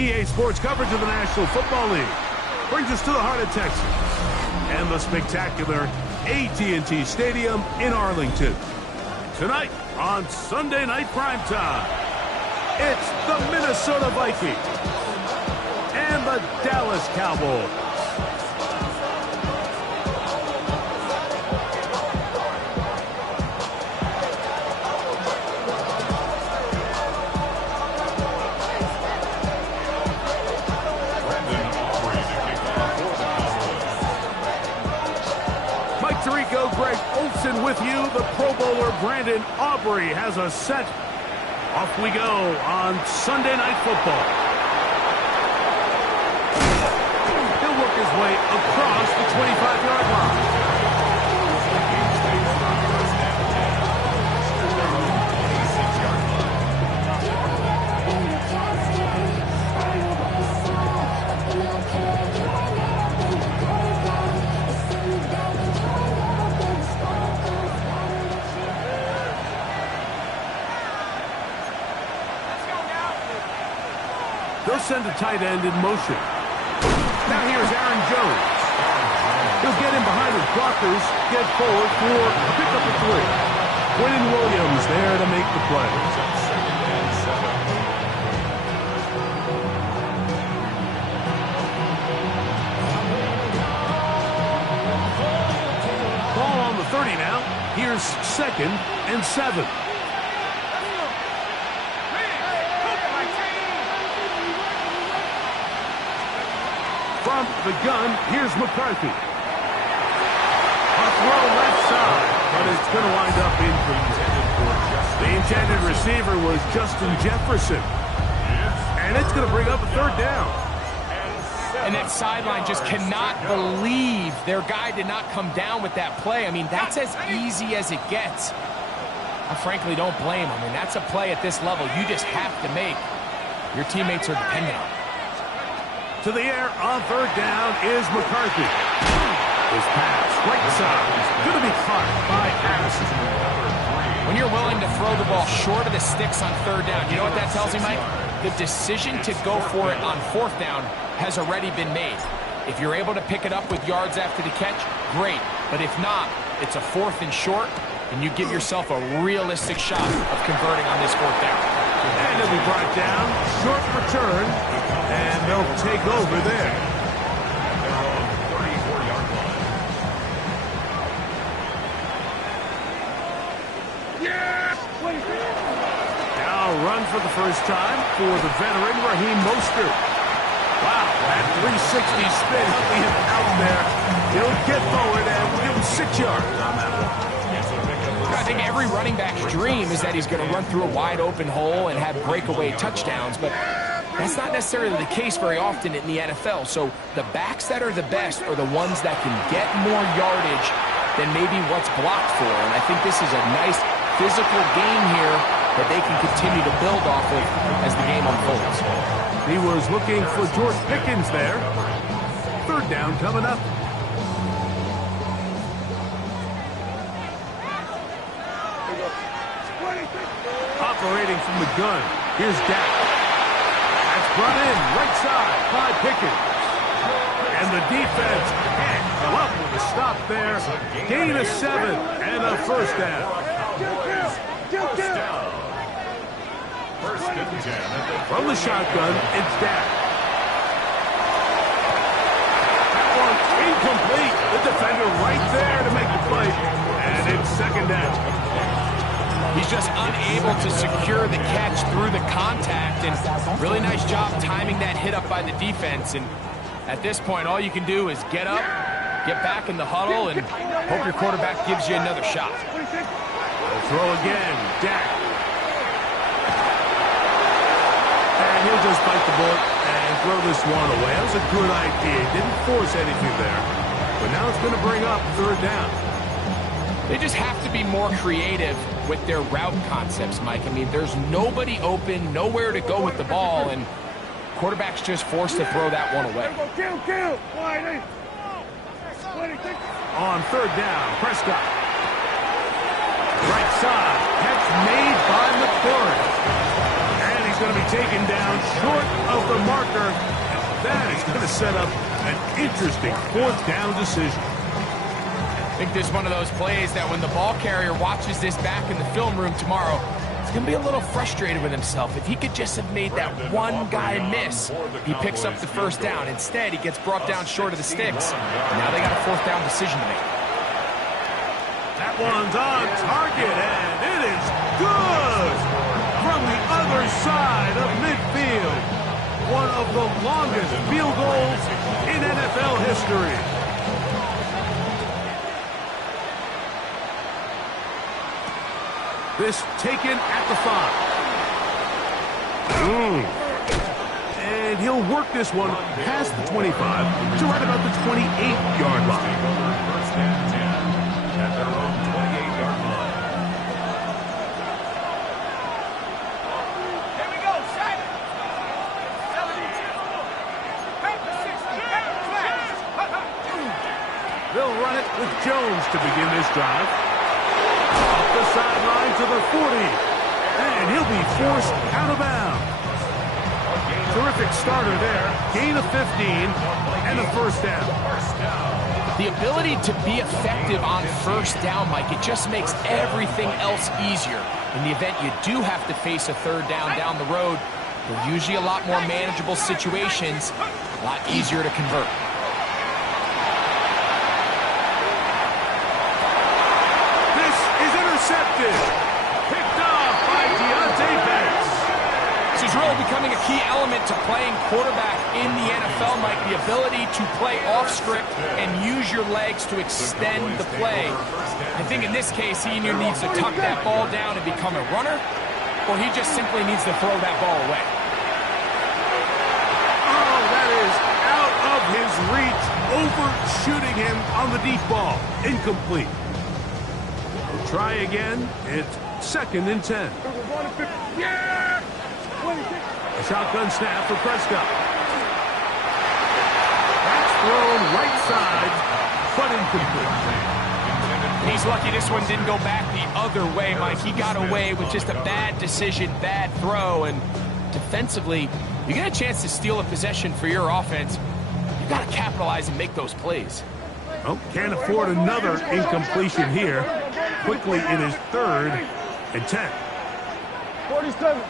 EA Sports coverage of the National Football League brings us to the heart of Texas and the spectacular AT&T Stadium in Arlington. Tonight on Sunday Night Primetime, it's the Minnesota Vikings and the Dallas Cowboys. Greg Olsen with you. The Pro Bowler Brandon Aubrey has a set. Off we go on Sunday Night Football. He'll work his way across the 25-yard line. They'll send a tight end in motion. Now here's Aaron Jones. He'll get in behind his blockers, get forward for a pickup of 3. Quentin Williams there to make the play. Ball on the 30 now. Here's 2nd and 7. From the gun, here's McCarthy. A throw left side, but it's going to wind up incomplete. The intended receiver was Justin Jefferson. And it's going to bring up a 3rd down. And that sideline just cannot believe their guy did not come down with that play. I mean, that's as easy as it gets. I frankly don't blame him. I mean, that's a play at this level you just have to make. Your teammates are dependent on it. To the air on 3rd down is McCarthy. His pass, right side, going to be caught by Addison. When you're willing to throw the ball short of the sticks on 3rd down, you know what that tells me, Mike? The decision to go for it on 4th down has already been made. If you're able to pick it up with yards after the catch, great. But if not, it's a 4th and short, and you give yourself a realistic shot of converting on this 4th down. And it'll be brought down, short return, and they'll take over there. Now run for the first time for the veteran Raheem Mostert. Wow, that 360 spin being out there. He'll get forward and give him 6 yards on that one. I think every running back's dream is that he's going to run through a wide-open hole and have breakaway touchdowns, but that's not necessarily the case very often in the NFL. So the backs that are the best are the ones that can get more yardage than maybe what's blocked for. And I think this is a nice physical game here that they can continue to build off of as the game unfolds. He was looking for George Pickens there. 3rd down coming up. Operating from the gun, here's Dak. That's brought in right side by Pickens. And the defense can't come up with a stop there. Gain of 7 and a 1st down. From the shotgun, it's Dak. That one incomplete. The defender right there to make the play. And it's 2nd down. He's just unable to secure the catch through the contact, and really nice job timing that hit up by the defense. And at this point, all you can do is get up, get back in the huddle, and hope your quarterback gives you another shot. They'll throw again, Dak. And he'll just bite the bullet and throw this one away. That was a good idea. Didn't force anything there. But now it's going to bring up 3rd down. They just have to be more creative with their route concepts, Mike. I mean, there's nobody open, nowhere to go with the ball, and quarterback's just forced to throw that one away. On 3rd down, Prescott. Right side, catch made by McLaurin. And he's going to be taken down short of the marker. That is going to set up an interesting fourth down decision. I think this is one of those plays that when the ball carrier watches this back in the film room tomorrow, he's going to be a little frustrated with himself. If he could just have made that one guy miss, he picks up the first down. Instead, he gets brought down short of the sticks. Now they got a fourth down decision to make. That one's on target, and it is good from the other side of midfield. One of the longest field goals in NFL history. This taken at the 5. And he'll work this one past the 25 to right about the 28-yard line. First and 10 at their own 28-yard line. Here we go, Simon. 72. They'll run it with Jones to begin this drive. Off the sideline to the 40. And he'll be forced out of bounds. Terrific starter there. Gain of 15 and a first down. The ability to be effective on first down, Mike, it just makes everything else easier. In the event you do have to face a third down the road, they're usually a lot more manageable situations, a lot easier to convert. This is intercepted. Picked off by Deontay Banks. This is really becoming a key element to playing quarterback in the NFL, Mike, the ability to play off script and use your legs to extend the play. I think in this case, he either needs to tuck that ball down and become a runner, or he just simply needs to throw that ball away. Oh, that is out of his reach, overshooting him on the deep ball. Incomplete. Try again. It's 2nd and 10. A shotgun snap for Prescott. That's thrown right side, but incomplete. He's lucky this one didn't go back the other way, Mike. He got away with just a bad decision, bad throw, and defensively, you get a chance to steal a possession for your offense. You got to capitalize and make those plays. Oh, can't afford another incompletion here. Quickly in his 3rd and 10. 47.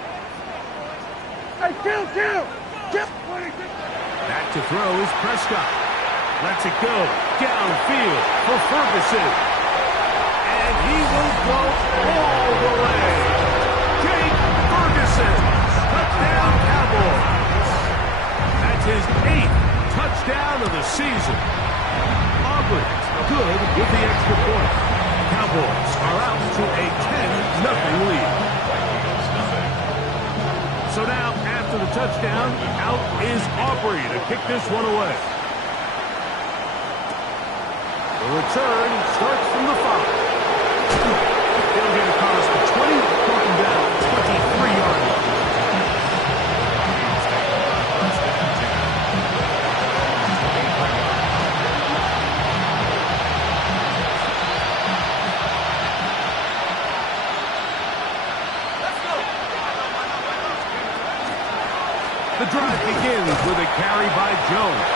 Hey, kill. Back to throw is Prescott. Lets it go downfield for Ferguson. And he will go all the way. Jake Ferguson, touchdown Cowboys. That's his 8th touchdown of the season. Aubrey good with the extra point. Cowboys are out to a 10-0 lead. So now, after the touchdown, out is Aubrey to kick this one away. The return starts from the 5. They'll get across the 20, talking down 23-yard line. The drive begins with a carry by Jones.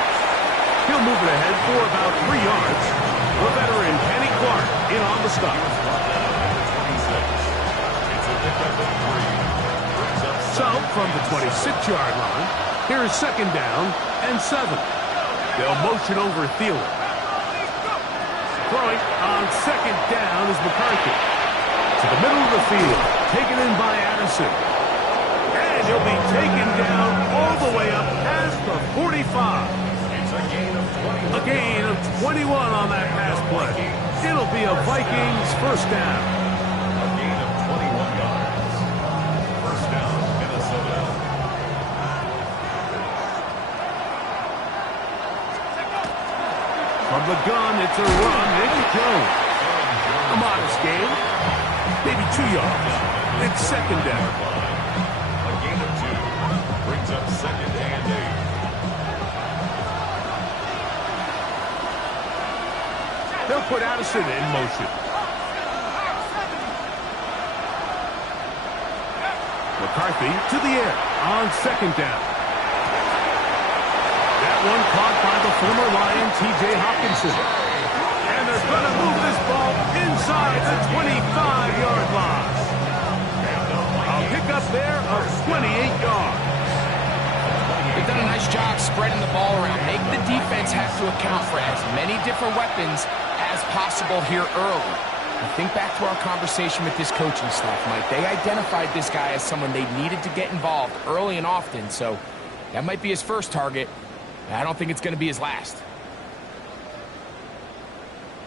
He'll move it ahead for about 3 yards. The veteran Kenny Clark in on the stop. So from the 26-yard line, here is 2nd down and 7. They'll motion over Thielen. Throwing on 2nd down is McCarthy. To the middle of the field, taken in by Addison. And he'll be taken down all the way up past the 45. A gain of 21 on that pass play. It'll be a Vikings first down. A gain of 21 yards. First down, Minnesota. From the gun, it's a run. It's Jones. A modest gain. Maybe 2 yards. It's 2nd down. A gain of 2 brings up 2nd and 8. They'll put Addison in motion. McCarthy to the air on second down. That one caught by the former Lion, T.J. Hopkinson. And they're going to move this ball inside the 25-yard line. A pickup there of 28 yards. They've done a nice job spreading the ball around. Make the defense have to account for as many different weapons as possible here early. And think back to our conversation with this coaching staff, Mike. They identified this guy as someone they needed to get involved early and often, so that might be his first target. I don't think it's going to be his last.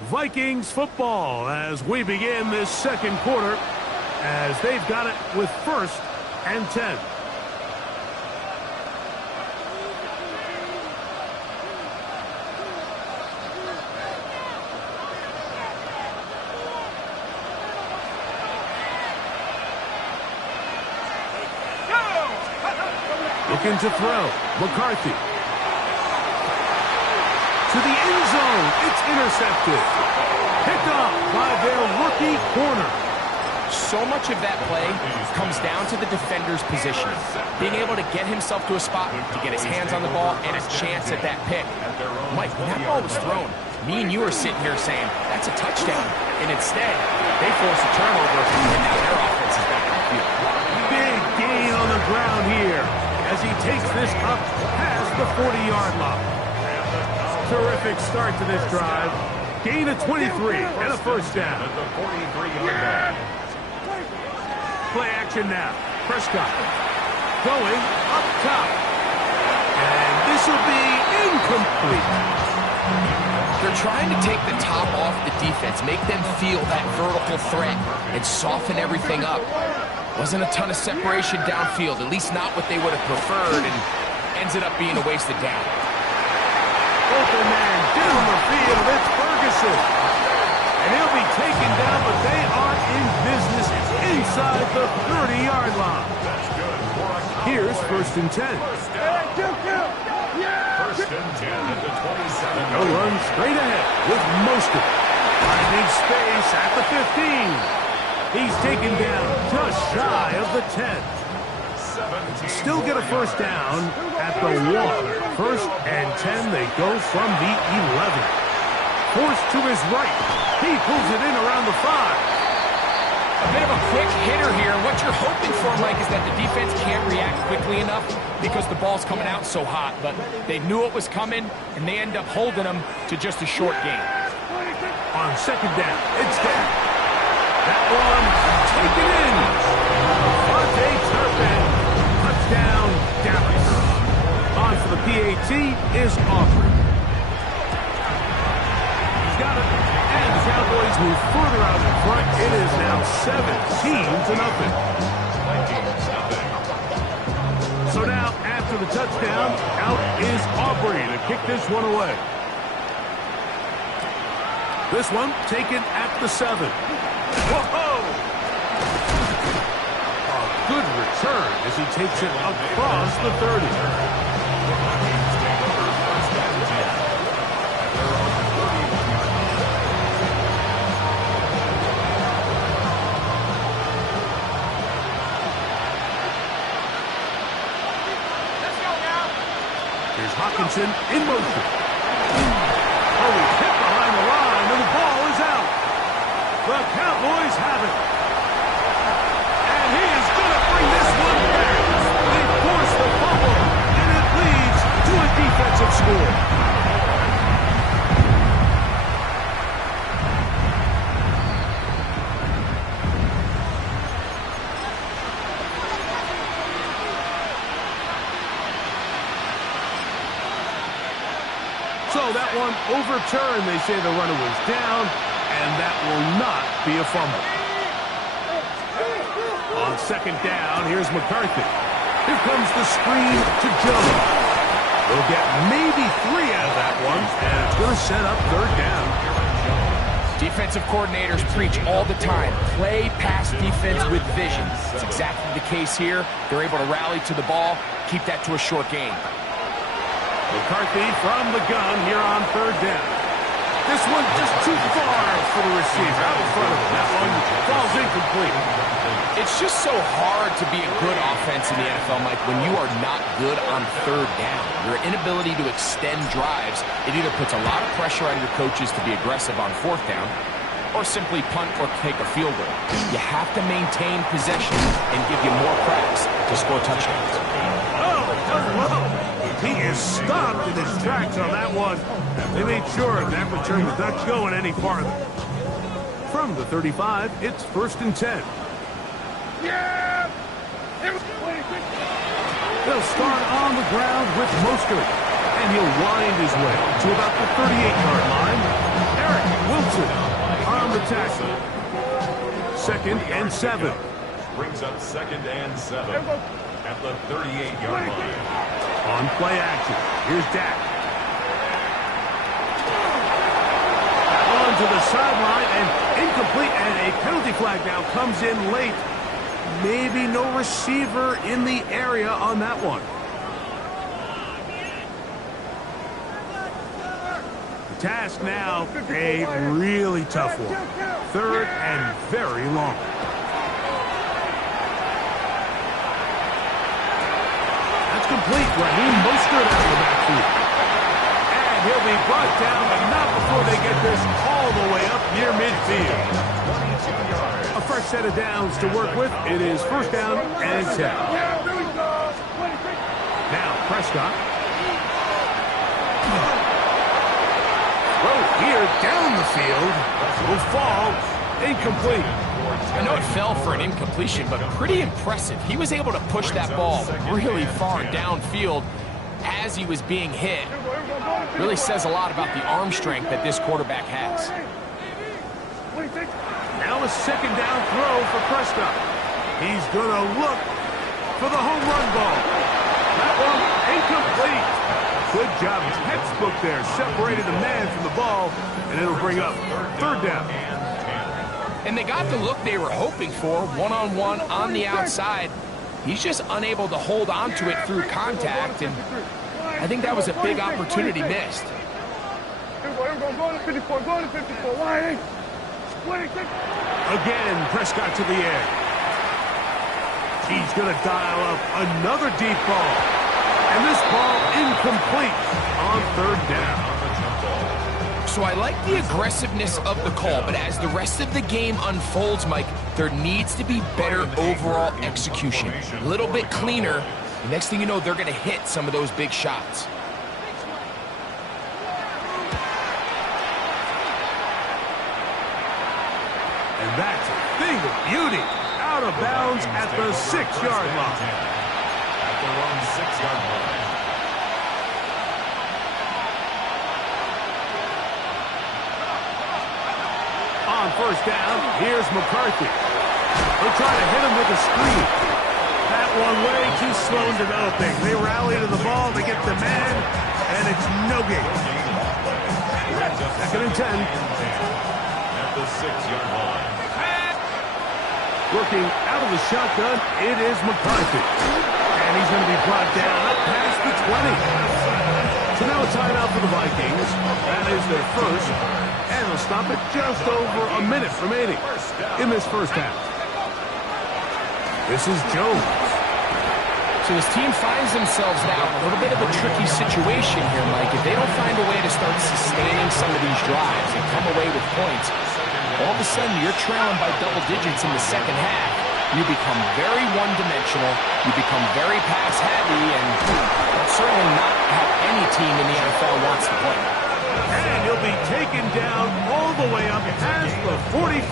Vikings football as we begin this second quarter, as they've got it with 1st and 10. Looking to throw. McCarthy. To the end zone. It's intercepted. Picked up by their rookie corner. So much of that play comes down to the defender's position. Being able to get himself to a spot to get his hands on the ball and a chance at that pick. Mike, when that ball was thrown, me and you are sitting here saying, that's a touchdown. And instead, they force a turnover, and now their offense is back on the field. Big gain on the ground here as he takes this up past the 40-yard line. Terrific start to this drive. Gain of 23 and a first down. At the 43-yard line. Play action now. Prescott going up top. And this will be incomplete. They're trying to take the top off the defense, make them feel that vertical threat, and soften everything up. Wasn't a ton of separation downfield, at least not what they would have preferred, and ends up being a wasted down. Open man down the field. It's Ferguson. And he'll be taken down, but they are in business inside the 30-yard line. Here's 1st and 10. First and 10 at the 27. No run straight ahead with most of it. Finding space at the 15. He's taken down just shy of the 10. Still get a first down at the 1. 1st and 10, they go from the 11. Forced to his right. He pulls it in around the 5. A bit of a quick hitter here. What you're hoping for, Mike, is that the defense can't react quickly enough because the ball's coming out so hot. But they knew it was coming, and they end up holding them to just a short gain. On second down, it's down. That one taken in. Vontae Turpin. Touchdown, Dallas. On for the PAT is Aubrey. He's got it. And the Cowboys move further out in front. It is now 17-0. So now, after the touchdown, out is Aubrey to kick this one away. This one taken at the 7. Whoa! A good return as he takes it across the 30. Here's Hockenson in motion. Oh, he's hit behind the line, and the ball is out. The Cowboys have it. And he is going to bring this one back. They force the fumble, and it leads to a defensive score. So that one overturned. They say the runner was down, and that will not be a fumble. On second down, here's McCarthy. Here comes the screen to Jones. They'll get maybe 3 out of that one, and it's going to set up third down. Defensive coordinators preach all the time, play pass defense with vision. It's exactly the case here. They're able to rally to the ball, keep that to a short gain. McCarthy from the gun here on third down. This one just too far for the receiver. Out in front of him. That one falls incomplete. It's just so hard to be a good offense in the NFL, Mike, when you are not good on third down. Your inability to extend drives, it either puts a lot of pressure on your coaches to be aggressive on fourth down or simply punt or take a field goal. You have to maintain possession and give you more cracks to score touchdowns. Oh, hello. He is stopped in his tracks on that one. They made sure that return was not going any farther. From the 35, it's 1st and 10. Yeah! They'll start on the ground with Mostert, and he'll wind his way to about the 38-yard line. Eric Wilson on the tackle. 2nd and 7. Brings up 2nd and 7 at the 38-yard line. On play action, here's Dak. On to the sideline, and incomplete, and a penalty flag now comes in late. Maybe no receiver in the area on that one. The task now, a really tough one. 3rd and very long. That's complete. Raheem Mostert out of the backfield. And he'll be brought down, but not before they get this all the way up near midfield. 22 yards. A fresh set of downs to work with. It is 1st down and 10. Now Prescott. Throw here down the field. Will fall. Incomplete. I know it fell for an incompletion, but pretty impressive. He was able to push that ball really far downfield as he was being hit. Really says a lot about the arm strength that this quarterback has. Now a 2nd down throw for Prescott. He's going to look for the home run ball. That one incomplete. Good job. Textbook there. Separated the man from the ball, and it'll bring up 3rd down. And they got the look they were hoping for, one-on-one on the outside. He's just unable to hold on to it through contact, and I think that was a big opportunity missed. Again, Prescott to the air. He's going to dial up another deep ball. And this ball incomplete on 3rd down. So I like the aggressiveness of the call, but as the rest of the game unfolds, Mike, there needs to be better overall execution. A little bit cleaner. The next thing you know, they're going to hit some of those big shots. And that's a thing of beauty. Out of bounds at the 6-yard line. At their own 6-yard line. On 1st down, here's McCarthy. They'll try to hit him with a screen. That one way too slow in developing. They rally to the ball, they get the man, and it's no gain. 2nd and 10. At the 6-yard line. Working out of the shotgun, it is McCarthy. And he's going to be brought down up past the 20. So now a timeout for the Vikings. That is their first. And they'll stop it just over a minute remaining in this 1st half. This is Jones. So his team finds themselves now in a little bit of a tricky situation here, Mike. If they don't find a way to start sustaining some of these drives and come away with points, all of a sudden you're trailing by double digits in the 2nd half. You become very one-dimensional, you become very pass-heavy, and that's certainly not how any team in the NFL wants to play. And he'll be taken down all the way up past the 45.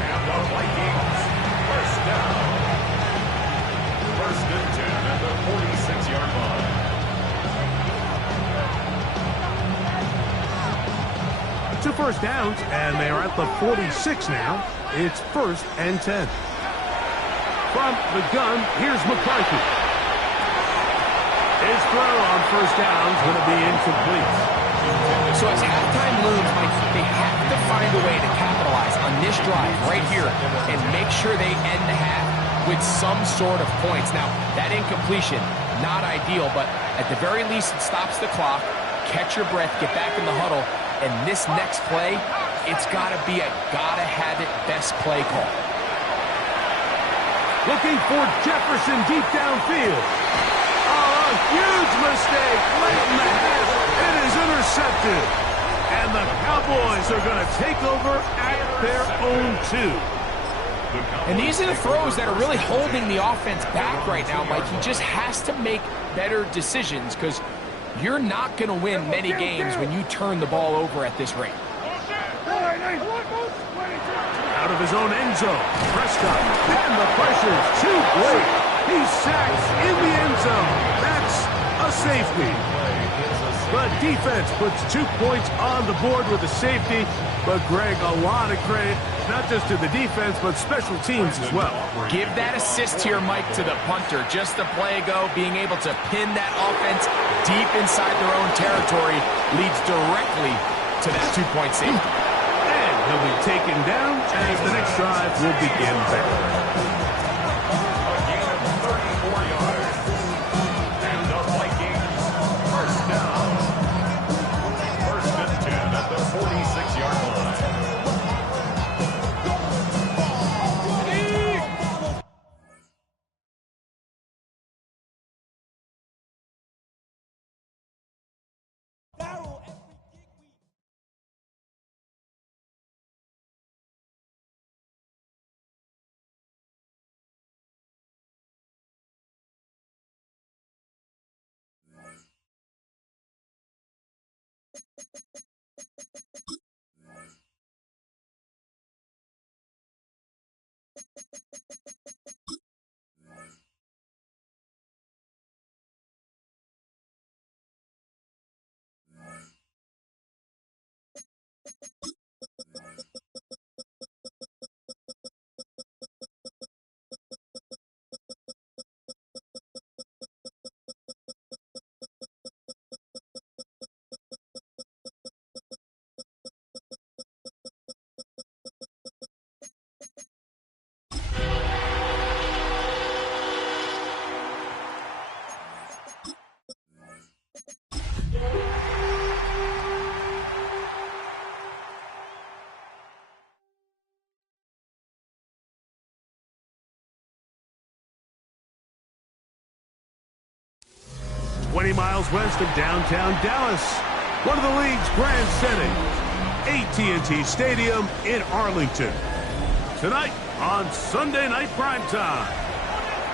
And the Vikings, 1st down. 1st and 10 at the 46-yard line. Two 1st downs, and they are at the 46 now. It's 1st and 10. From the gun, here's McCarthy. His throw on 1st down is going to be incomplete. So as halftime looms, Mike, they have to find a way to capitalize on this drive right here and make sure they end the half with some sort of points. Now, that incompletion, not ideal, but at the very least, it stops the clock. Catch your breath, get back in the huddle, and this next play, it's got to be a gotta-have-it ultimate best play call. Looking for Jefferson deep downfield. Oh, a huge mistake late in the half. It is intercepted. And the Cowboys are going to take over at their own 2. And these are the throws that are really holding the offense back right now, Mike. He just has to make better decisions because you're not going to win many games when you turn the ball over at this rate. Out of his own end zone, Prescott, and the pressure's too great. He's sacked in the end zone. That's a safety. The defense puts 2 points on the board with the safety. But, Greg, a lot of credit, not just to the defense, but special teams as well. Give that assist here, Mike, to the punter. Just the play go, being able to pin that offense deep inside their own territory leads directly to that 2-point safety. And he'll be taken down as the next drive will begin back. Miles west of downtown Dallas, one of the league's grand settings, AT&T Stadium in Arlington. Tonight on Sunday Night Primetime,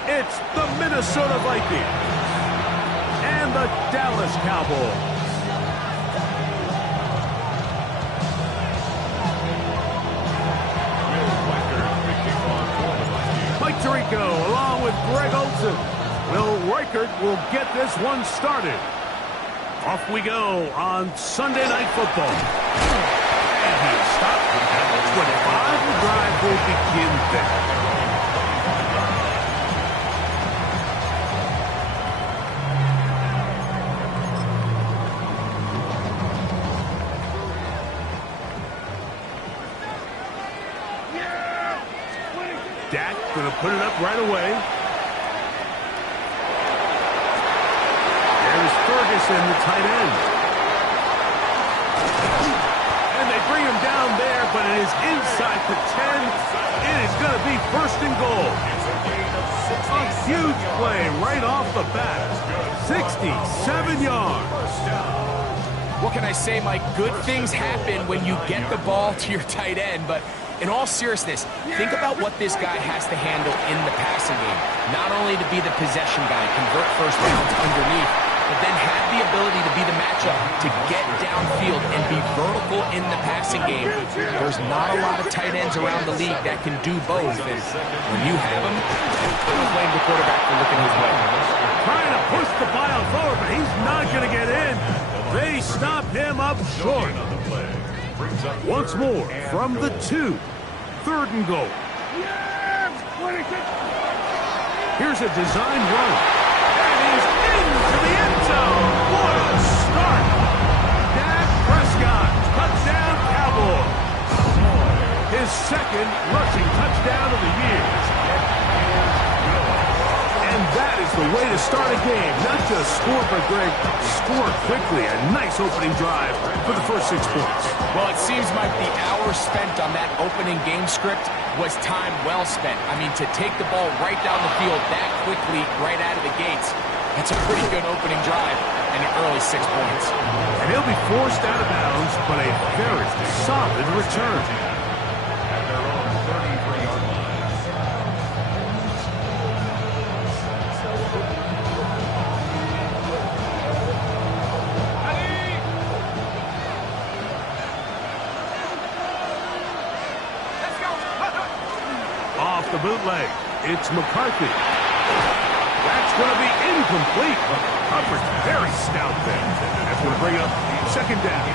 it's the Minnesota Vikings and the Dallas Cowboys. Mike Tirico along with Greg Olsen. Will Reichert will get this one started. Off we go on Sunday Night Football. And he's stopped at the 25. The drive will begin there. Dak going to put it up right away. Ferguson, the tight end. And they bring him down there, but it is inside the 10. It is going to be first and goal. A huge play right off the bat. 67 yards. What can I say, Mike? Good things happen when you get the ball to your tight end, but in all seriousness, think about what this guy has to handle in the passing game. Not only to be the possession guy, convert first downs underneath, but then have the ability to be the matchup to get downfield and be vertical in the passing game. There's not a lot of tight ends around the league that can do both, and when you have them, don't blame the quarterback for looking his way. Trying to push the pile forward, but he's not going to get in. They stop him up short. Once more from the 2. 3rd and goal. Here's a design run. And he's into the end zone. What a start. Dak Prescott, touchdown Cowboys. His 2nd rushing touchdown of the year. And That is the way to start a game. Not just score, but Greg, score quickly. A nice opening drive for the first 6 points. Well, it seems like the hour spent on that opening game script was time well spent. I mean, to take the ball right down the field that quickly, right out of the gates, that's a pretty good opening drive and an early 6 points. And he'll be forced out of bounds, but a very solid return. At their own 33-yard line. Off the bootleg, it's McCarthy. That's going to be incomplete. Crawford's very stout there. That's going to bring up second down.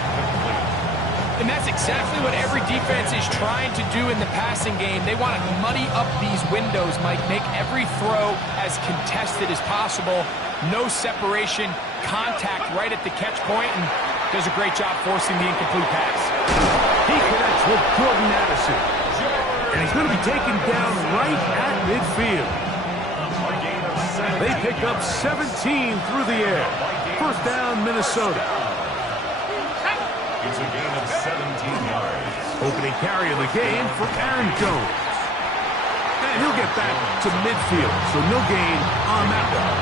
And that's exactly what every defense is trying to do in the passing game. They want to muddy up these windows, Mike, make every throw as contested as possible. No separation, contact right at the catch point, and does a great job forcing the incomplete pass. He connects with Jordan Addison. And he's going to be taken down right at midfield. They pick up 17 through the air. First down, Minnesota. It's a gain of 17 yards. Opening carry of the game for Aaron Jones. And he'll get back to midfield, so no gain on that one.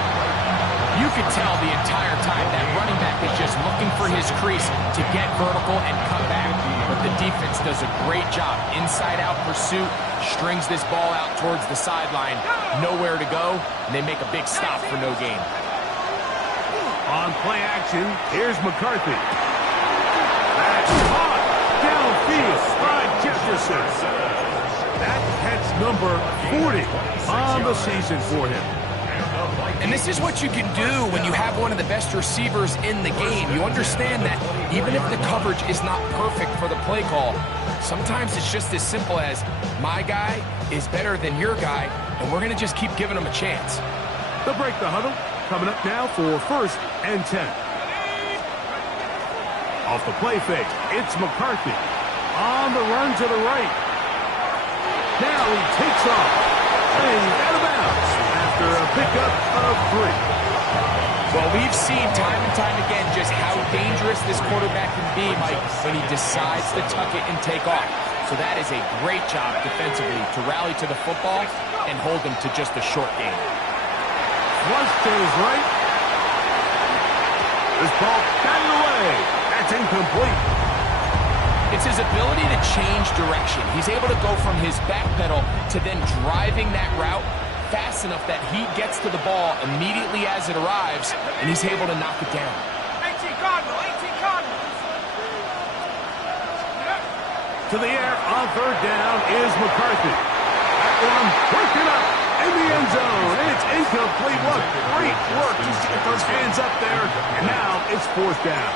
You could tell the entire time that running back is just looking for his crease to get vertical and come back. But the defense does a great job. Inside-out pursuit, strings this ball out towards the sideline. Nowhere to go, and they make a big stop for no gain. On play action, here's McCarthy. That's caught downfield by Jefferson. That catch number 40 on the season for him. And this is what you can do when you have one of the best receivers in the game. You understand that even if the coverage is not perfect for the play call, sometimes it's just as simple as my guy is better than your guy, and we're going to just keep giving him a chance. They'll break the huddle. Coming up now for first and 10. Off the play fake, it's McCarthy. On the run to the right. Now he takes off. And he's out of bounds after a pickup of 3. Well, we've seen time and time again just how dangerous this quarterback can be, Mike, when he decides to tuck it and take off. So that is a great job defensively to rally to the football and hold them to just a short game. Flush to his right. This ball batted away. That's incomplete. It's his ability to change direction. He's able to go from his back pedal to then driving that route fast enough that he gets to the ball immediately as it arrives, and he's able to knock it down. 18 Cardinals. To the air on third down is McCarthy. That one broken up in the end zone. And it's incomplete. What great work just to get those hands up there. And now it's fourth down.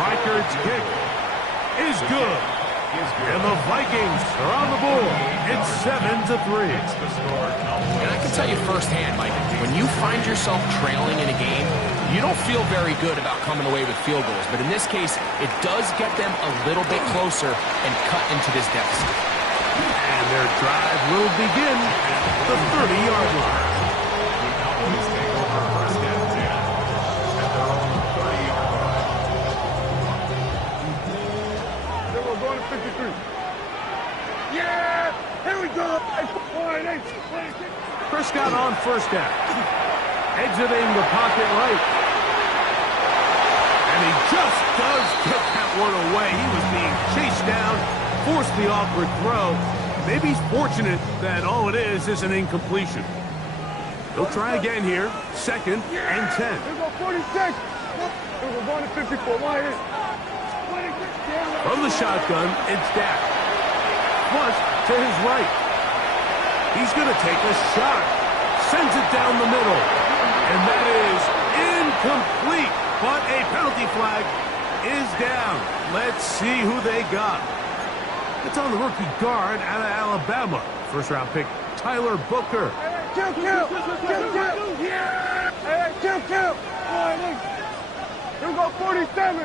Reichard's kick is good. And the Vikings are on the board. It's 7-3. And I can tell you firsthand, Mike, when you find yourself trailing in a game, you don't feel very good about coming away with field goals. But in this case, it does get them a little bit closer and cut into this deficit. And their drive will begin at the 30-yard line. Yeah! Here we go! Prescott on first down. Exiting the pocket right. And he just does get that one away. He was being chased down, forced the awkward throw. Maybe he's fortunate that all it is an incompletion. He'll try again here. Second and 10. Here we go, 46. We're going to 54. Why is 26? From the shotgun, it's Dak. Flush to his right. He's going to take a shot. Sends it down the middle. And that is incomplete. But a penalty flag is down. Let's see who they got. It's on the rookie guard out of Alabama. First round pick, Tyler Booker. Kill! Yeah! Hey, kill! Here we go, 47.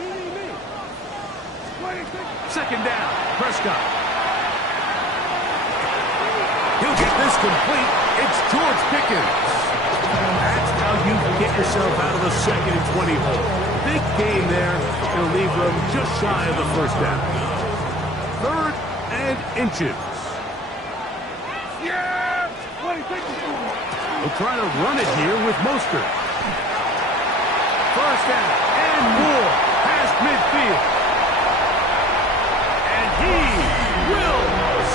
Me. 26. Second down, Prescott. He'll get this complete. It's George Pickens. That's how you get yourself out of the 2nd and 20 hole. Big gain there. It'll leave them just shy of the first down. 3rd and inches. Yeah! 20, They'll try to run it here with Mostert. 1st down and more past midfield. And he will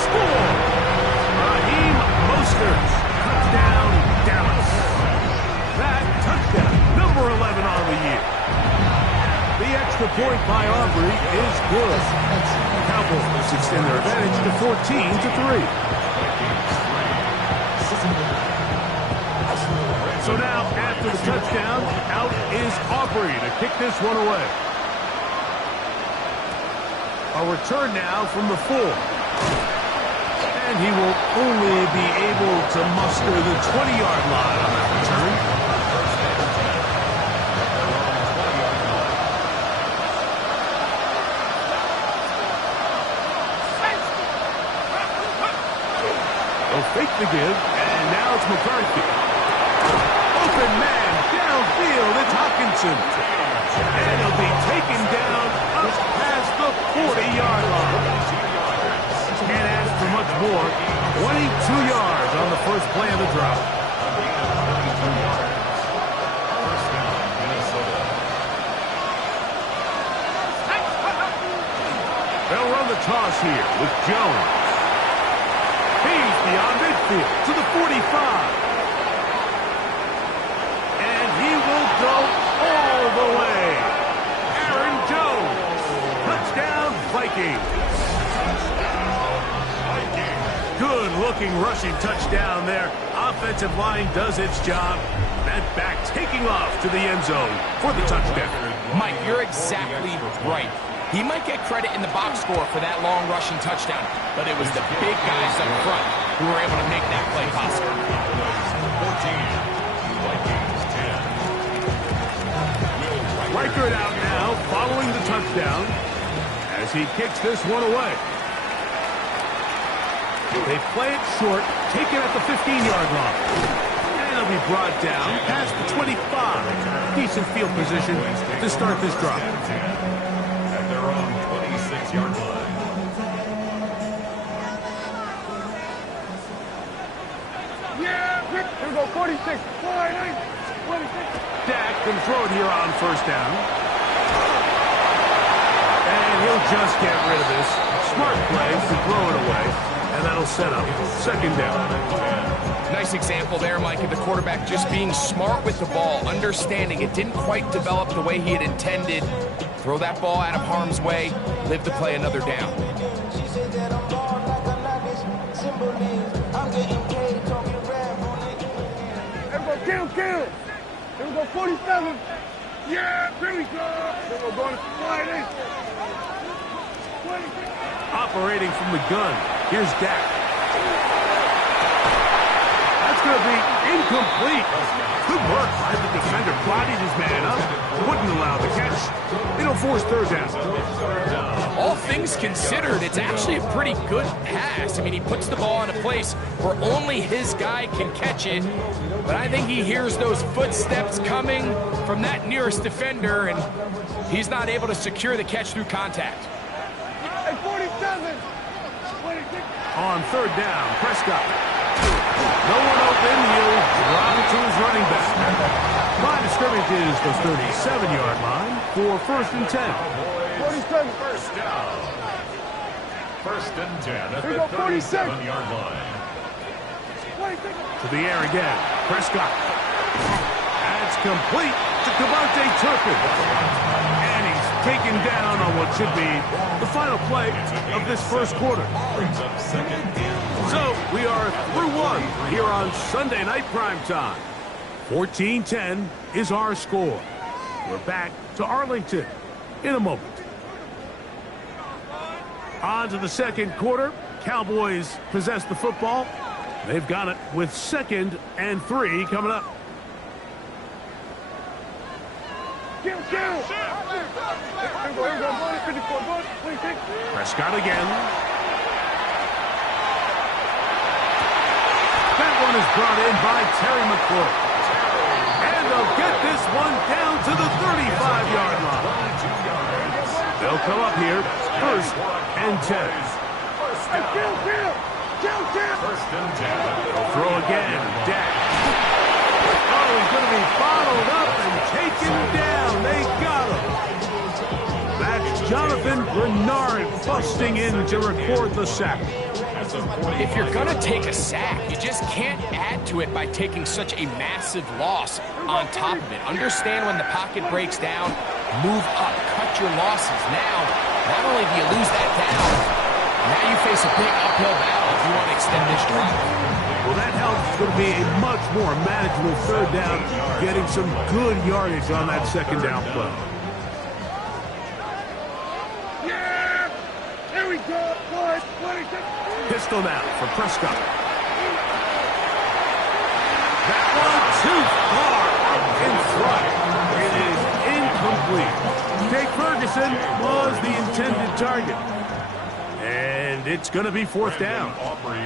score. Raheem Mostert. Touchdown, Dallas. That touchdown, number 11 on the year. The extra point by Aubrey is good. Cowboys extend their advantage to 14-3. So now, after the touchdown, out is Aubrey to kick this one away. A return now from the 4. And he will only be able to muster the 20-yard line on that return. They'll fake the give, and now it's McCarthy. Open man, downfield, it's Hockenson. And he'll be taken down up past the 40-yard line. Can't ask for much more. 22 yards on the first play of the drive. They'll run the toss here with Jones. He's beyond midfield to the 45. And he will go all the way. Aaron Jones. Touchdown, Vikings. Good-looking rushing touchdown there. Offensive line does its job. That back taking off to the end zone for the touchdown. Mike, you're exactly right. He might get credit in the box score for that long rushing touchdown, but it was the big guys up front who were able to make that play possible. 14, Reichert out now following the touchdown as he kicks this one away. They play it short, take it at the 15-yard line. And it'll be brought down past the 25. Decent field position to start this drive. at their own 26-yard line. Yeah! Here we go, 46. 46. Dak can throw it here on 1st down. And he'll just get rid of this. Smart play to throw it away. And that'll set up 2nd down. Nice example there, Mike, of the quarterback just being smart with the ball, understanding it didn't quite develop the way he had intended. Throw that ball out of harm's way, live to play another down. Everybody count. Here we go, 47. Yeah, here we go. Here we go, going to slide in. 26. Operating from the gun. Here's Dak. That's going to be incomplete. Good work by the defender. Bodied his man up. Wouldn't allow the catch. It'll force 3rd down. All things considered, it's actually a pretty good pass. I mean, he puts the ball in a place where only his guy can catch it. But I think he hears those footsteps coming from that nearest defender, and he's not able to secure the catch through contact. Hey, 47. 26. On 3rd down, Prescott. No one open. He'll drop it to his running back. Line of scrimmage is the 37-yard line for 1st and 10. 47. First down. 1st and 10 at Here we the go, 46. 37-yard line. 26. To the air again. Prescott. That's complete to Devontae Turpin. And he's taken down on what should be the final play of this 1st quarter. Brings up 2nd and 3. So we are through 1 here on Sunday Night Primetime. 14-10 is our score. We're back to Arlington in a moment. On to the 2nd quarter. Cowboys possess the football. They've got it with 2nd and 3 coming up. Here we go, 54. 26. Prescott again. one is brought in by Terry McLaurin. And they'll get this one down to the 35-yard line. They'll come up here, 1st and 10. First and 10. They'll throw again, Dak. Oh, he's going to be bottled up and taken down. They got him. That's Jonathan Bernard busting in to record the sack. If you're going to take a sack, you just can't add to it by taking such a massive loss on top of it. Understand when the pocket breaks down, move up, cut your losses. Now, not only do you lose that down, now you face a big uphill battle if you want to extend this drive. Well, that helps. It's going to be a much more manageable 3rd down, getting some good yardage on that 2nd down play. Yeah! Here we go, boys. Pistol now for Prescott. That one too far in front. It is incomplete. Jake Ferguson was the intended target. And it's going to be 4th down. Aubrey's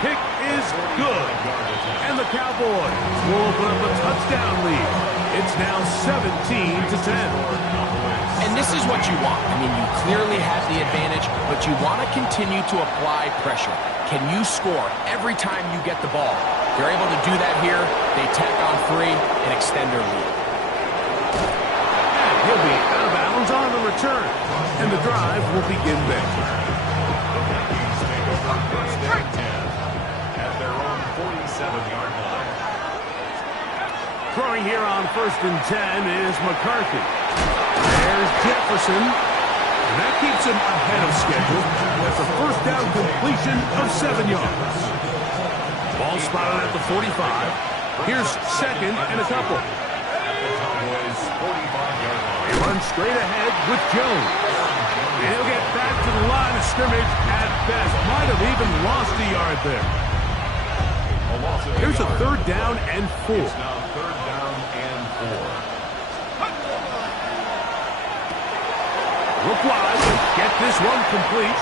kick is good. And the Cowboys will open up a touchdown lead. It's now 17-10. And this is what you want. I mean, you clearly have the advantage, but you want to continue to apply pressure. Can you score every time you get the ball? They're able to do that here. They tack on 3 and extend their lead. And he'll be out of bounds on the return. And the drive will begin there. The Vikings take over 1st and 10 at their own 47-yard line. Throwing here on 1st and 10 is McCarthy. There's Jefferson. And that keeps him ahead of schedule. That's a 1st down completion of 7 yards. Ball spotted at the 45. Here's 2nd and a couple. Cowboys 45-yard line. They run straight ahead with Jones. And he'll get back to the line of scrimmage at best. Might have even lost a yard there. Here's a 3rd down and 4. It's now 3rd down and 4. Look wide, get this one complete.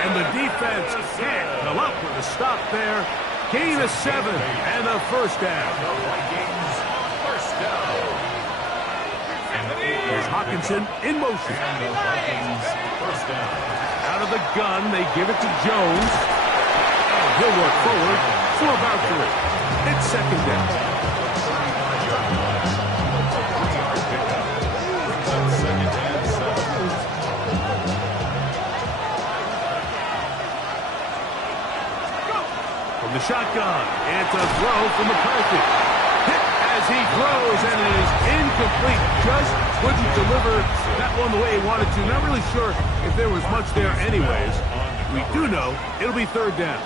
And the defense can't come up with a stop there. Gain of 7 and a 1st down. The Vikings, 1st down. Here's Hockenson in motion. And the Vikings, 1st down. Out of the gun, they give it to Jones. And he'll work forward for about 3. It's 2nd down. 35-yard line. A 3-yard pickup. Brings up 2nd and 7. From the shotgun, it's a throw from McCarthy. Hit as he throws, and it is incomplete. Just couldn't deliver that one the way he wanted to. Not really sure if there was much there anyways. We do know it'll be 3rd down.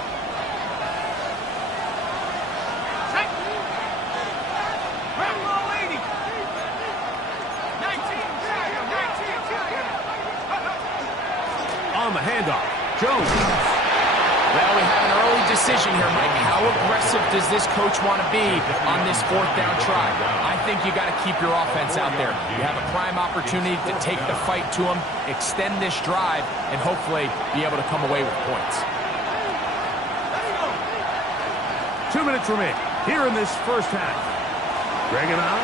On the handoff, Jones. Well, we have an early decision here, Mike. How aggressive does this coach want to be on this 4th down try? I think you got to keep your offense out there. You have a prime opportunity to take the fight to them, extend this drive, and hopefully be able to come away with points. 2 minutes remaining here in this 1st half. Greg and I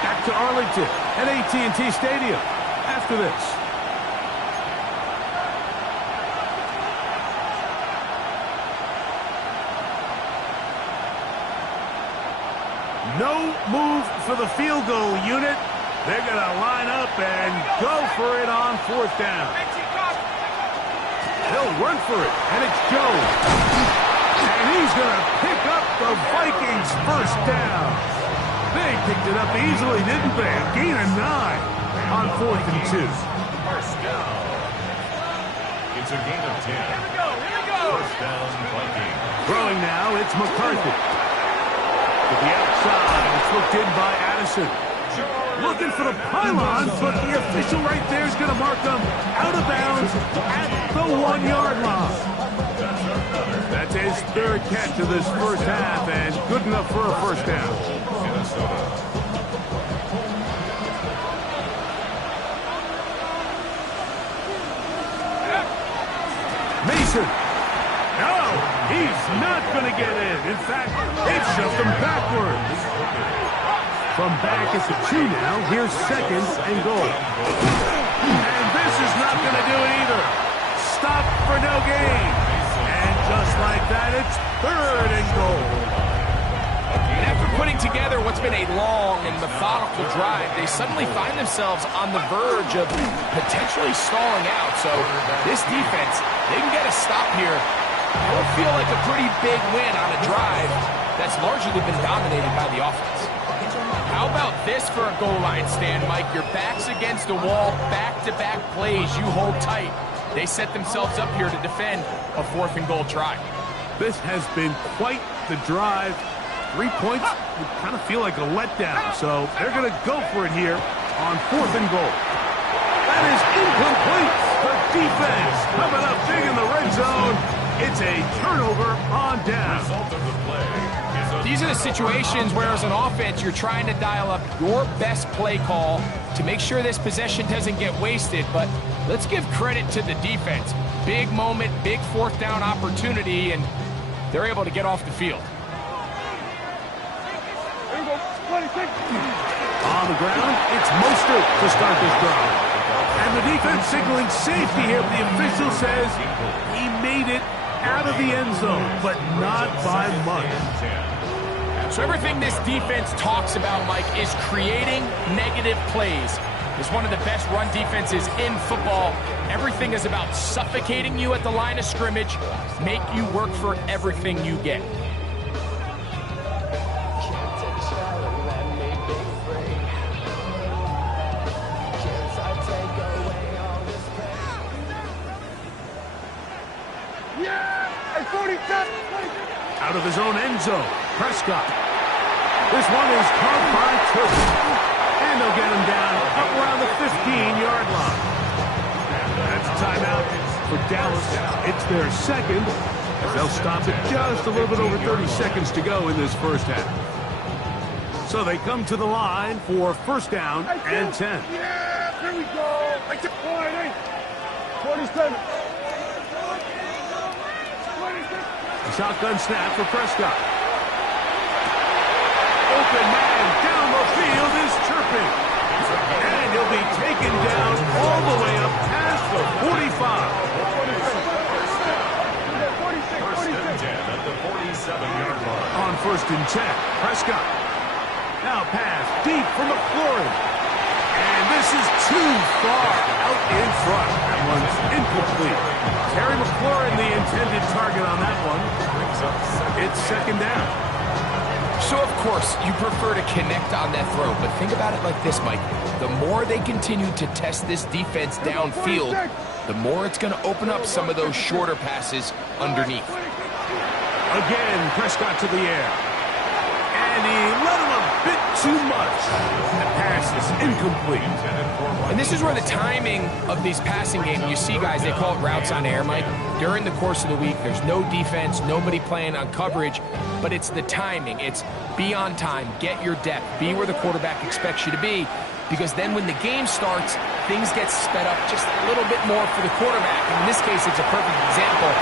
back to Arlington at AT&T Stadium after this. No move for the field goal unit. They're going to line up and go for it on 4th down. They'll run for it, and it's Jones. And he's going to pick up the Vikings' 1st down. They picked it up easily, didn't they? A gain of 9 on 4th and 2. 1st down. It's a gain of 10. Here we go. 1st down, Vikings. Throwing now, it's McCarthy. To the outside, it's looked in by Addison. Looking for the pylon, but the official right there is going to mark them out of bounds at the 1-yard line. That's his 3rd catch of this 1st half, and good enough for a 1st down. Mason No, he's not going to get in. In fact, they've shoved him backwards. From back at the 2 now, here's 2nd and goal. And this is not going to do it either. Stop for no gain. And just like that, it's 3rd and goal. And after putting together what's been a long and methodical drive, they suddenly find themselves on the verge of potentially stalling out. So this defense, they can get a stop here. It will feel like a pretty big win on a drive that's largely been dominated by the offense. How about this for a goal line stand, Mike? Your back's against the wall, back-to-back plays, you hold tight. They set themselves up here to defend a 4th and goal try. This has been quite the drive. 3 points would kind of feel like a letdown, so they're going to go for it here on 4th and goal. That is incomplete. The defense coming up big in the red zone. It's a turnover on down. These are the situations where, as an offense, you're trying to dial up your best play call to make sure this possession doesn't get wasted. But let's give credit to the defense. Big moment, big 4th down opportunity, and they're able to get off the field. On the ground, it's Mostert to start this drive. And the defense signaling safety here. The official says he made it out of the end zone, but not by much. So everything this defense talks about, Mike, is creating negative plays. It's one of the best run defenses in football. Everything is about suffocating you at the line of scrimmage, make you work for everything you get. Out of his own end zone, Prescott. This one is caught by Turpin. And they'll get him down up around the 15-yard line. That's a timeout for Dallas. It's their 2nd, as they'll stop it just a little bit over 30 seconds to go in this first half. So they come to the line for 1st down and 10. Yeah, here we go. 47. Shotgun snap for Prescott. Open man down the field is Turpin. And he'll be taken down all the way up past the 45. 1st and 10 at the 47-yard line. On 1st and 10, Prescott. Now pass deep for McLaurin. And this is too far out in front. That one's incomplete. Terry McLaurin, the intended target on that one. It's 2nd down. So, of course, you prefer to connect on that throw, but think about it like this, Mike. The more they continue to test this defense downfield, the more it's going to open up some of those shorter passes underneath. Again, Prescott to the air. And he let him a bit too much. That pass is incomplete. And this is where the timing of these passing games, you see guys, they call it routes on air, Mike. During the course of the week, there's no defense, nobody playing on coverage, but it's the timing. It's be on time, get your depth, be where the quarterback expects you to be, because then when the game starts, things get sped up just a little bit more for the quarterback. And in this case, it's a perfect example.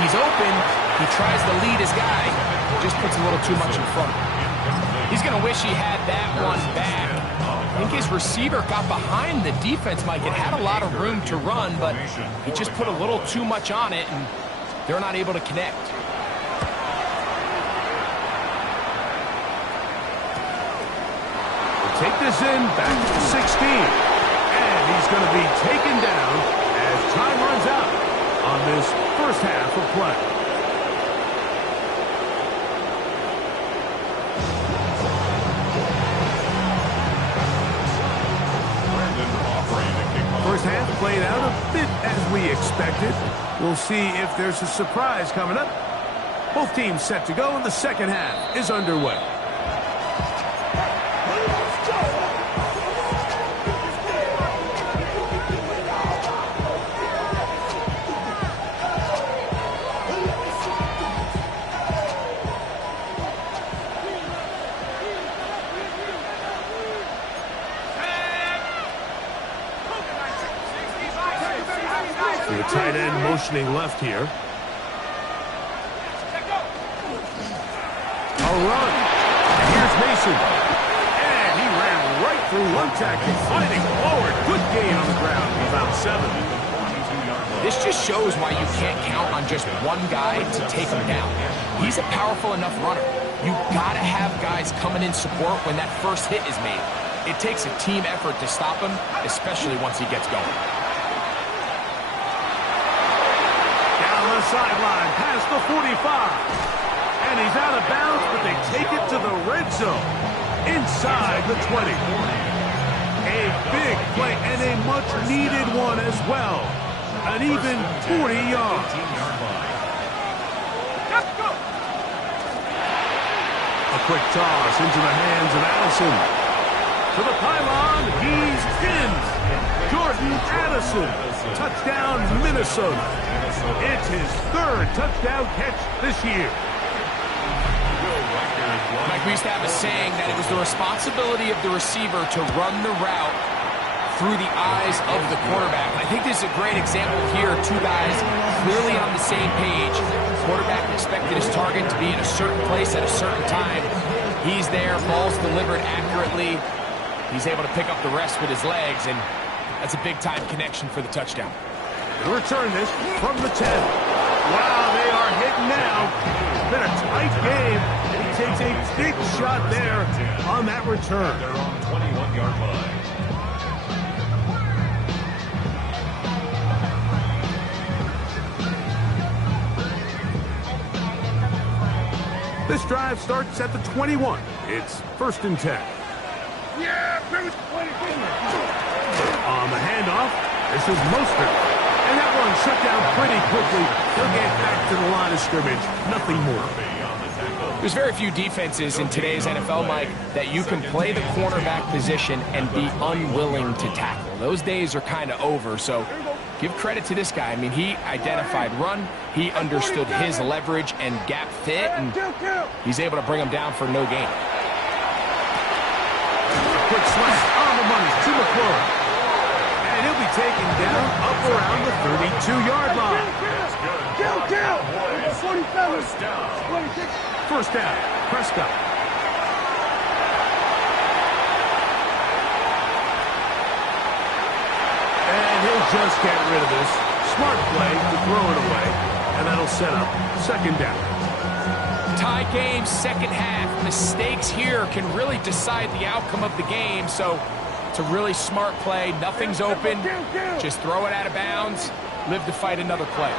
He's open, he tries to lead his guy, just puts a little too much in front. He's going to wish he had that one back. I think his receiver got behind the defense, Mike. It had a lot of room to run, but he just put a little too much on it, and they're not able to connect. We'll take this in back to 16. And he's going to be taken down as time runs out on this first half of play. First half played out a bit as we expected. We'll see if there's a surprise coming up. Both teams set to go, and the second half is underway. The tight end motioning left here. Now a run. And here's Mason. And he ran right through one tackle, fighting forward. Good gain on the ground, about 7. This just shows why you can't count on just one guy to take him down. He's a powerful enough runner. You've got to have guys coming in support when that first hit is made. It takes a team effort to stop him, especially once he gets going. Down the sideline, past the 45. And he's out of bounds, but they take it to the red zone. Inside the 20. A big play and a much-needed one as well. An even 40 yards. A quick toss into the hands of Addison. To the pylon, he's in. Jordan Addison. Touchdown, Minnesota. It's his 3rd touchdown catch this year. Mike, we used to have a saying that it was the responsibility of the receiver to run the route through the eyes of the quarterback. And I think this is a great example here. 2 guys clearly on the same page. Quarterback expected his target to be in a certain place at a certain time. He's there, ball's delivered accurately. He's able to pick up the rest with his legs, and that's a big-time connection for the touchdown. He'll return this from the 10. Wow, they are hitting now. It's been a tight game. He takes a big shot there on that return. They're on 21-yard line. This drive starts at the 21. It's 1st and 10. Yeah, On the handoff, this is Mostert. And that one shut down pretty quickly. He'll get back to the line of scrimmage. Nothing more. There's very few defenses in today's NFL, Mike, that you can play the cornerback position and be unwilling to tackle. Those days are kind of over, so give credit to this guy. I mean, he identified run, he understood his leverage and gap fit, and he's able to bring him down for no gain. Quick slant on the money to McLaurin. And he'll be taken down up around the 32-yard line. Kill! 47. 26. First down, Prescott. And he'll just get rid of this. Smart play to throw it away. And that'll set up 2nd down. Tie game, 2nd half. Mistakes here can really decide the outcome of the game, so it's a really smart play. Nothing's open. Just throw it out of bounds. Live to fight another play.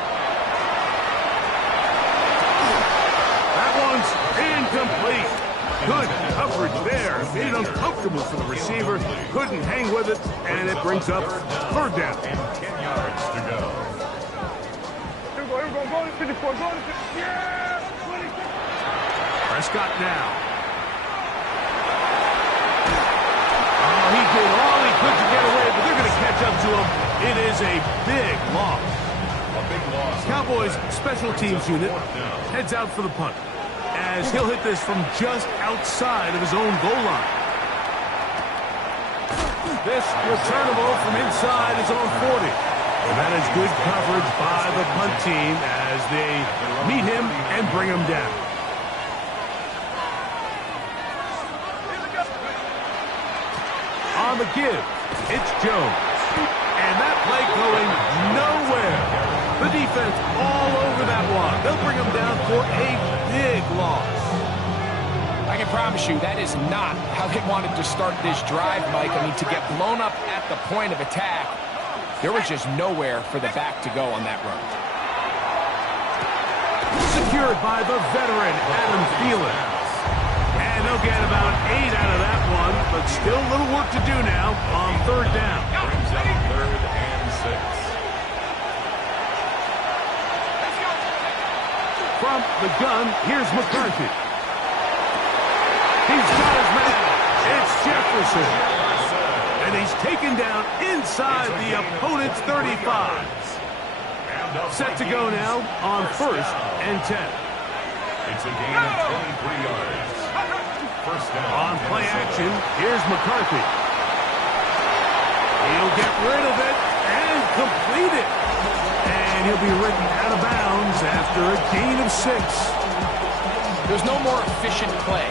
That one's incomplete. Good coverage there. Made it uncomfortable for the receiver. Couldn't hang with it, and it brings up 3rd down. 10 yards to go. Here we go. Go to 54. Go to 50. Yeah! 26. Prescott now. Oh, he did all he could to get away, but they're going to catch up to him. It is a big loss. A big loss. Cowboys special teams unit heads out for the punt, as he'll hit this from just outside of his own goal line. This returnable from inside his own 40. And that is good coverage by the punt team as they meet him and bring him down. On the give, it's Jones. And that play going nowhere. The defense all over that one. They'll bring him down for a big loss. I can promise you that is not how they wanted to start this drive, Mike. I mean, to get blown up at the point of attack, there was just nowhere for the back to go on that run. Secured by the veteran, Adam Thielen. And they'll get about 8 out of that one, but still a little work to do now on 3rd down. Brings up 3rd and 6. From the gun, here's McCarthy. He's got his man. It's Jefferson. And he's taken down inside the opponent's 35. Set to go now on 1st and 10. It's a gain of 23 yards. First down. On play action, here's McCarthy. He'll get rid of it and complete it. And he'll be ridden out of bounds after a gain of 6. There's no more efficient play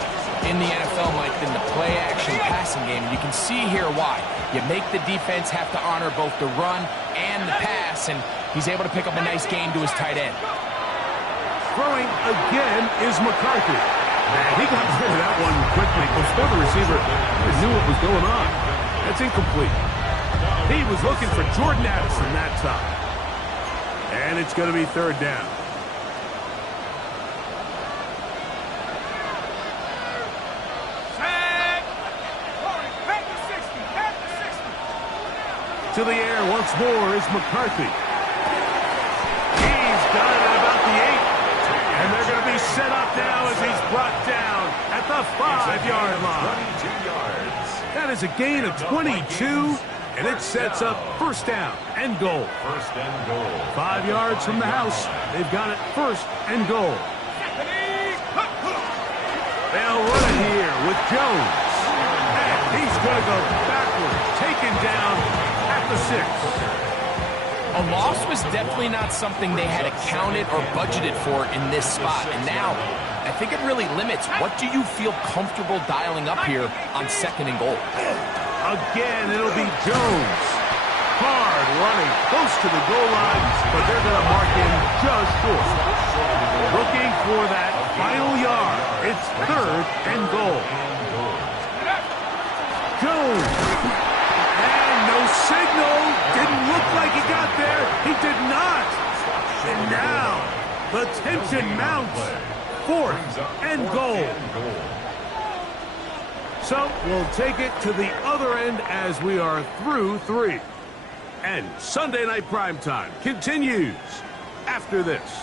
in the NFL, Mike, than the play-action passing game. You can see here why. You make the defense have to honor both the run and the pass, and he's able to pick up a nice gain to his tight end. Throwing again is McCarthy. And he got rid of that one quickly before the receiver knew what was going on. That's incomplete. He was looking for Jordan Addison that time. And it's going to be third down. To the air once more is McCarthy. He's got it at about the 8. And they're going to be set up now as he's brought down at the 5-yard line. 22 yards. That is a gain of 22, and it sets up first down and goal. First and goal. 5 yards from the house. They've got it first and goal. They'll run it here with Jones. And he's going to go backwards, taken down at the 6. A loss was definitely not something they had accounted or budgeted for in this spot. And now, I think it really limits what do you feel comfortable dialing up here on second and goal. Again, it'll be Jones. Hard running close to the goal line, but they're going to mark him just short. Looking for that final yard. It's third and goal. Jones. No signal. Didn't look like he got there. He did not. And now the tension mounts. Fourth and goal. So we'll take it to the other end as we are through 3. And Sunday Night Primetime continues after this.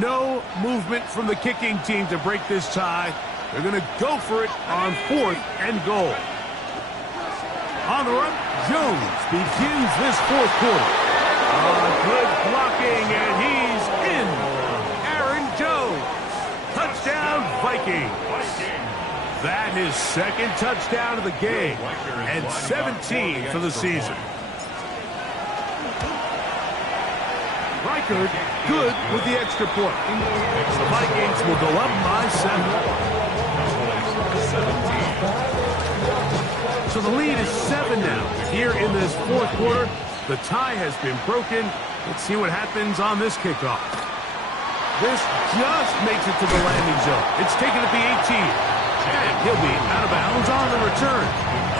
No movement from the kicking team to break this tie. They're going to go for it on fourth and goal. On the run, Jones begins this fourth quarter. Good blocking, and he's in. Aaron Jones. Touchdown, Vikings. That is second touchdown of the game, and 17 for the season. Reichard good with the extra point. The Vikings will go up by 7. So the lead is 7 now. Here in this fourth quarter, the tie has been broken. Let's see what happens on this kickoff. This just makes it to the landing zone. It's taken at the 18. And he'll be out of bounds on the return.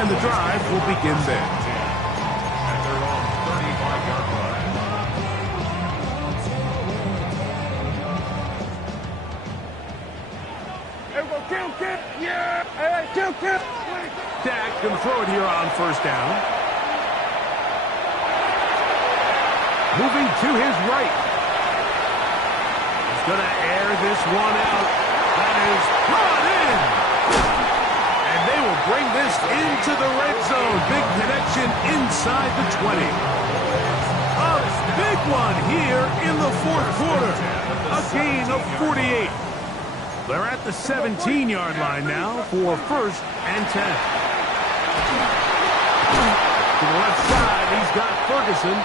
And the drive will begin there. At their own 35-yard line. Yeah! Hey, kill! Dak can throw it here on first down. Moving to his right. He's going to air this one out. That is brought in. And they will bring this into the red zone. Big connection inside the 20. A big one here in the fourth quarter. A gain of 48. They're at the 17-yard line now for first and 10. To the left side, he's got Ferguson.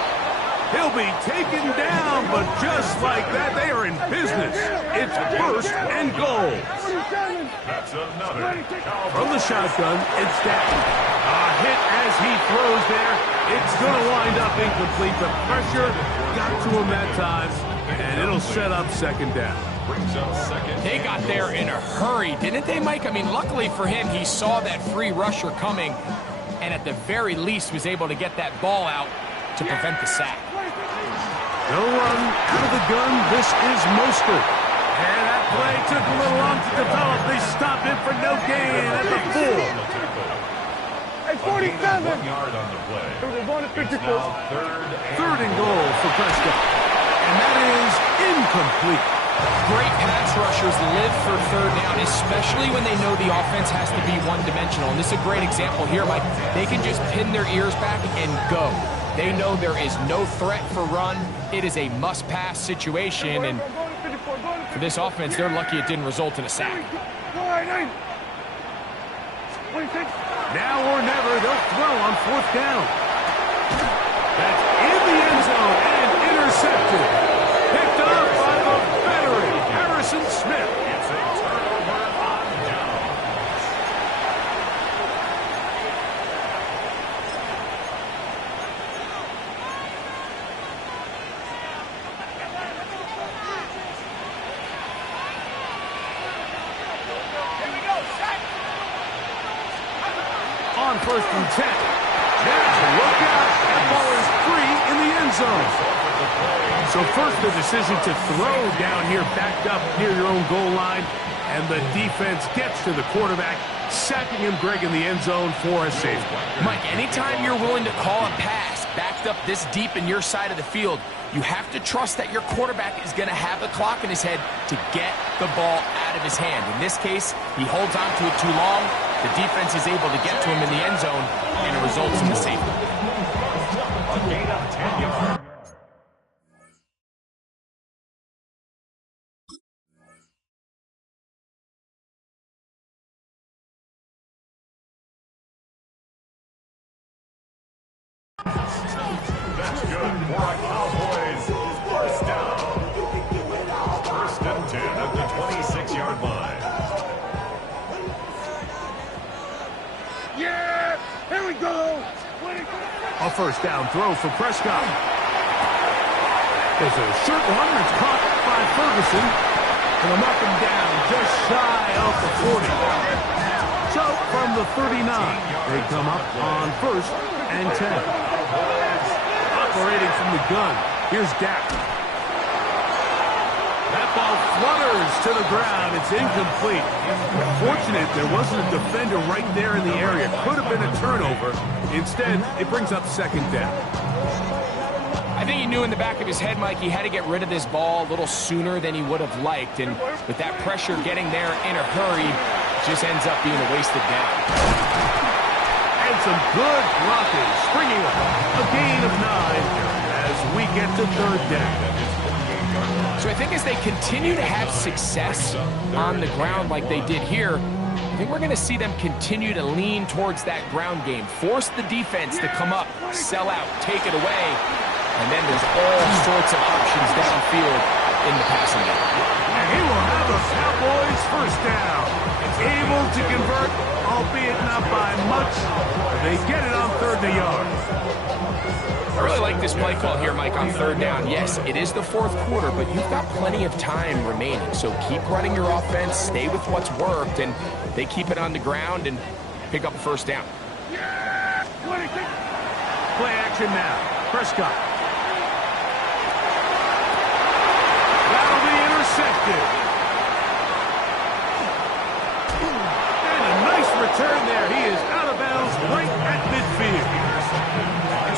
He'll be taken down, but just like that, they are in business. It's first and goal. That's another. From the shotgun, it's Dak. A hit as he throws there. It's going to wind up incomplete. The pressure got to him that time, and it'll set up second down. They got there in a hurry, didn't they, Mike? I mean, luckily for him, he saw that free rusher coming and at the very least was able to get that ball out to prevent the sack. No run out of the gun. This is Mostert. And that play took a little long to develop. They stopped it for no gain at the 4. Hey, 47! 1 yard on the play. We're going to It's now third and goal for Prescott. And that is incomplete. Great pass rushers live for third down, especially when they know the offense has to be one-dimensional. And this is a great example here, Mike. They can just pin their ears back and go. They know there is no threat for run. It is a must-pass situation, and for this offense, they're lucky it didn't result in a sack. Now or never, they'll throw on fourth down. That's in the end zone and intercepted. Picked up by the veteran, Harrison Smith. It's a turnover on downs. On first and 10. Now, look out. That ball is free in the end zone. So first the decision to throw down here, backed up near your own goal line. And the defense gets to the quarterback, sacking him, Greg, in the end zone for a safety. Mike, anytime you're willing to call a pass backed up this deep in your side of the field, you have to trust that your quarterback is going to have the clock in his head to get the ball out of his hand. In this case, he holds on to it too long. The defense is able to get to him in the end zone, and it results in the safety. A gain of 10 yards. That's good for a Cowboys first down. First and 10 at the 26-yard line. Yeah! Here we go! A first down throw for Prescott. There's a short one that's caught by Ferguson. And they'll knock him down just shy of the 40. So from the 39, they come up on first and 10. Operating from the gun, here's Dak. That ball flutters to the ground. It's incomplete. Fortunate there wasn't a defender right there in the area. Could have been a turnover. Instead, it brings up second down. I think he knew in the back of his head, Mike, he had to get rid of this ball a little sooner than he would have liked. And with that pressure getting there in a hurry, it just ends up being a wasted down. And some good blocking, springing up a gain of 9 as we get to third down. So I think as they continue to have success on the ground like they did here, I think we're going to see them continue to lean towards that ground game, force the defense to come up, sell out, take it away, and then there's all sorts of options downfield in the passing game. And he will have the Cowboys first down. Able to convert, albeit not by much. They get it on third and a yard. I really like this play call here, Mike, on third down. Yes, it is the fourth quarter, but you've got plenty of time remaining. So keep running your offense, stay with what's worked, and they keep it on the ground and pick up a first down. Play action now. Prescott. That'll be intercepted. And a nice return there. He is out of bounds right at midfield.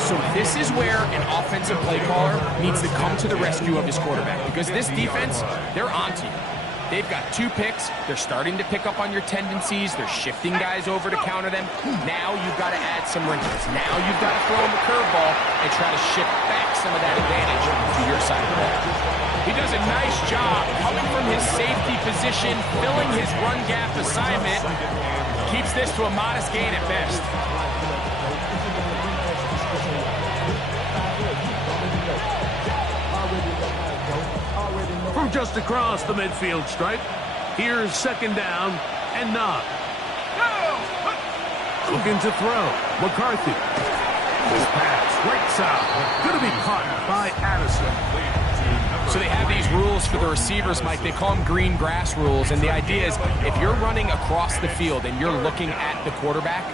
So this is where an offensive play caller needs to come to the rescue of his quarterback, because this defense, they're onto you. They've got 2 picks. They're starting to pick up on your tendencies. They're shifting guys over to counter them. Now you've got to add some wrinkles. Now you've got to throw him a curveball and try to shift back some of that advantage to your side of the ball. He does a nice job coming from his safety position, filling his run gap assignment. Keeps this to a modest gain at best. From just across the midfield stripe, here's second down and 9. Looking to throw. McCarthy. This pass, right side, going to be caught by Addison. So they have these rules for the receivers, Mike. They call them green grass rules. And the idea is if you're running across the field and you're looking at the quarterback,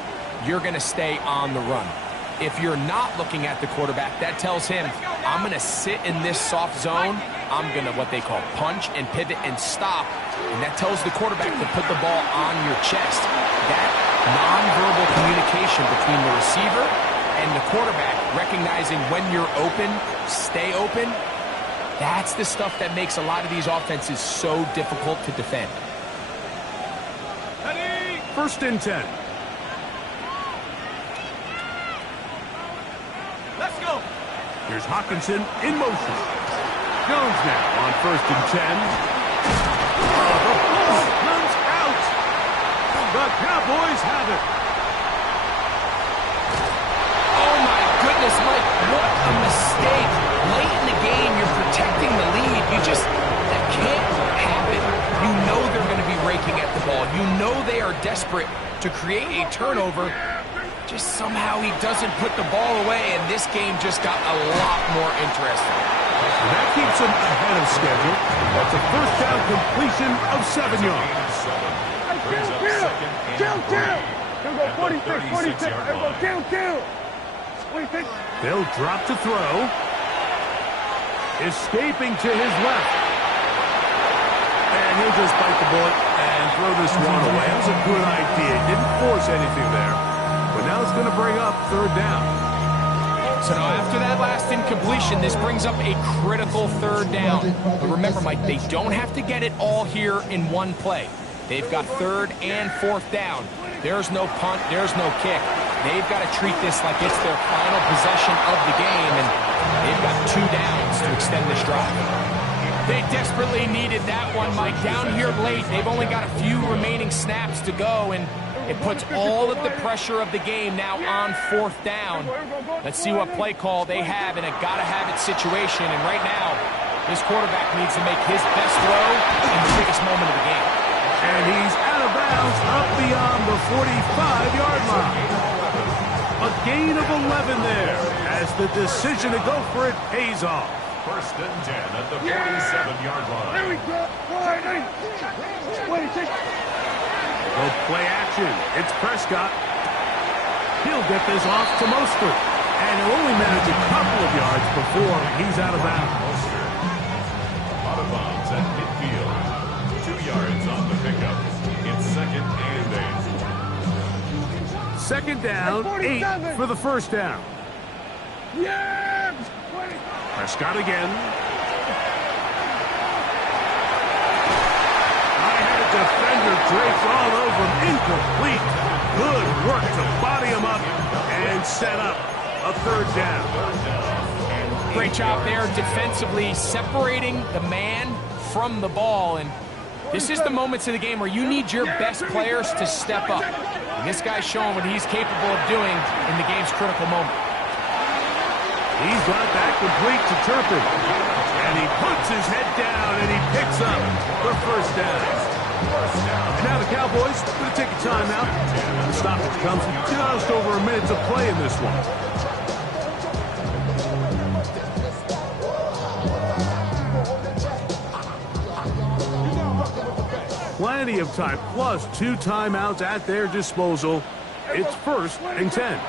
you're going to stay on the run. If you're not looking at the quarterback, that tells him, I'm going to sit in this soft zone. I'm going to what they call punch and pivot and stop. And that tells the quarterback to put the ball on your chest. That nonverbal communication between the receiver and the quarterback, recognizing when you're open, stay open, That's the stuff that makes a lot of these offenses so difficult to defend. First and 10. Let's go. Here's Hockenson in motion. Jones now on first and 10. The ball comes out. The Cowboys have it. Oh, my goodness, Mike, what a mistake. Late in the game, you're protecting the lead. That can't happen. You know they're going to be raking at the ball. You know they are desperate to create a turnover. Just somehow he doesn't put the ball away, and this game just got a lot more interesting. And that keeps him ahead of schedule. That's a first down completion of 7 yards. Kill. He'll go 46. He'll go kill. 26. They'll drop to throw. Escaping to his left. And he'll just bite the bullet and throw this one away. That was a good idea. Didn't force anything there. But now it's going to bring up third down. So now after that last incompletion, this brings up a critical third down. But remember, Mike, they don't have to get it all here in one play. They've got third and fourth down. There's no punt. There's no kick. They've got to treat this like it's their final possession of the game, and they've got 2 downs to extend this drive. They desperately needed that one, Mike. Down here late, they've only got a few remaining snaps to go, and it puts all of the pressure of the game now on fourth down. Let's see what play call they have in a gotta-have-it situation, and right now, this quarterback needs to make his best throw in the biggest moment of the game. And he's out of bounds up beyond the 45-yard line. A gain of 11 there as the decision to go for it pays off. First and 10 at the 47-yard line. There we go. 26. Well, play action. It's Prescott. He'll get this off to Mostert. And he'll only manage a couple of yards before he's out of bounds. Mostert out of bounds at midfield. 2 yards on the pickup. It's second and 8. Second down, 8 for the first down. Yeah! Prescott again. High-headed defender drapes all over him. Incomplete. Good work to body him up and set up a third down. Great job there defensively, separating the man from the ball. And this is the moments of the game where you need your best players to step up. And this guy's showing what he's capable of doing in the game's critical moment. He's got that complete to Turpin. And he puts his head down and he picks up the first down. And now the Cowboys going to take a timeout. The stoppage comes with just over a minute to play in this one. Plenty of time, plus 2 timeouts at their disposal. It's first and 10.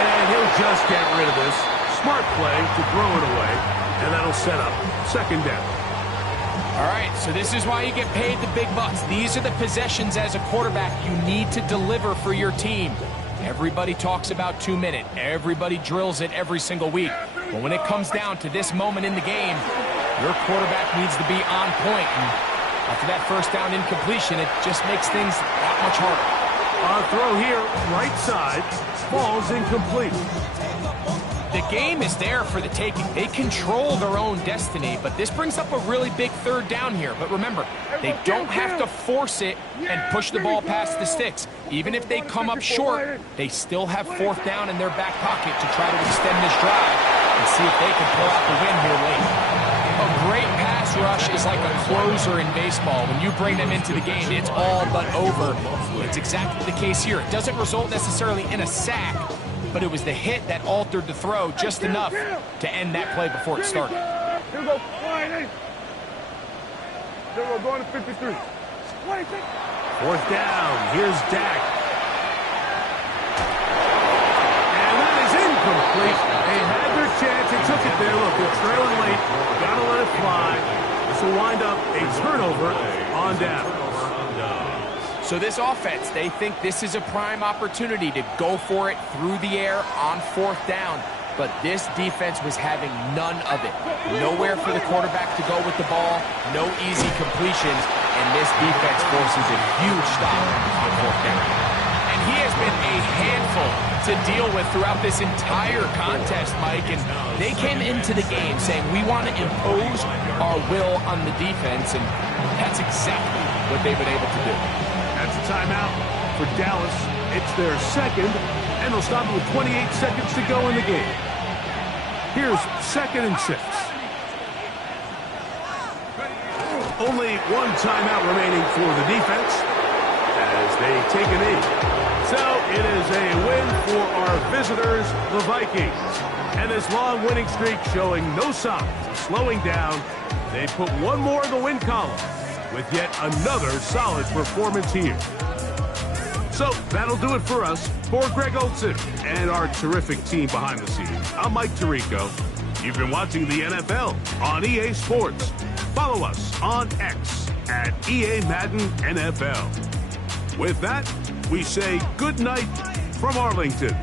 And he'll just get rid of this. Smart play to throw it away, and that'll set up second down. All right, so this is why you get paid the big bucks. These are the possessions as a quarterback you need to deliver for your team. Everybody talks about 2 minute. Everybody drills it every single week. But when it comes down to this moment in the game, your quarterback needs to be on point. And after that first down incompletion, it just makes things that much harder. On throw here, right side, falls incomplete. The game is there for the taking. They control their own destiny, but this brings up a really big third down here. But remember, they don't have to force it and push the ball past the sticks. Even if they come up short, they still have fourth down in their back pocket to try to extend this drive and see if they can pull out the win here late. A great pass rush is like a closer in baseball. When you bring them into the game, it's all but over. It's exactly the case here. It doesn't result necessarily in a sack, but it was the hit that altered the throw just enough to end that play before it started. Here we go. 28. Here we go. Going to 53. 26. Fourth down. Here's Dak. And that is incomplete. They had their chance. They took it there. Look, they're trailing late. Got to let it fly. This will wind up a turnover on down. So this offense, they think this is a prime opportunity to go for it through the air on 4th down. But this defense was having none of it. Nowhere for the quarterback to go with the ball, no easy completions, and this defense forces a huge stop on 4th down. And he has been a handful to deal with throughout this entire contest, Mike. And they came into the game saying, we want to impose our will on the defense, and that's exactly what they've been able to do. That's a timeout for Dallas. It's their second, and they'll stop it with 28 seconds to go in the game. Here's 2nd and 6. Only one timeout remaining for the defense as they take a knee. So it is a win for our visitors, the Vikings. And this long winning streak showing no signs of slowing down. They put one more in the win column with yet another solid performance here. So that'll do it for us. For Greg Olsen and our terrific team behind the scenes, I'm Mike Tirico. You've been watching the NFL on EA Sports. Follow us on X at EA Madden NFL. With that, we say good night from Arlington.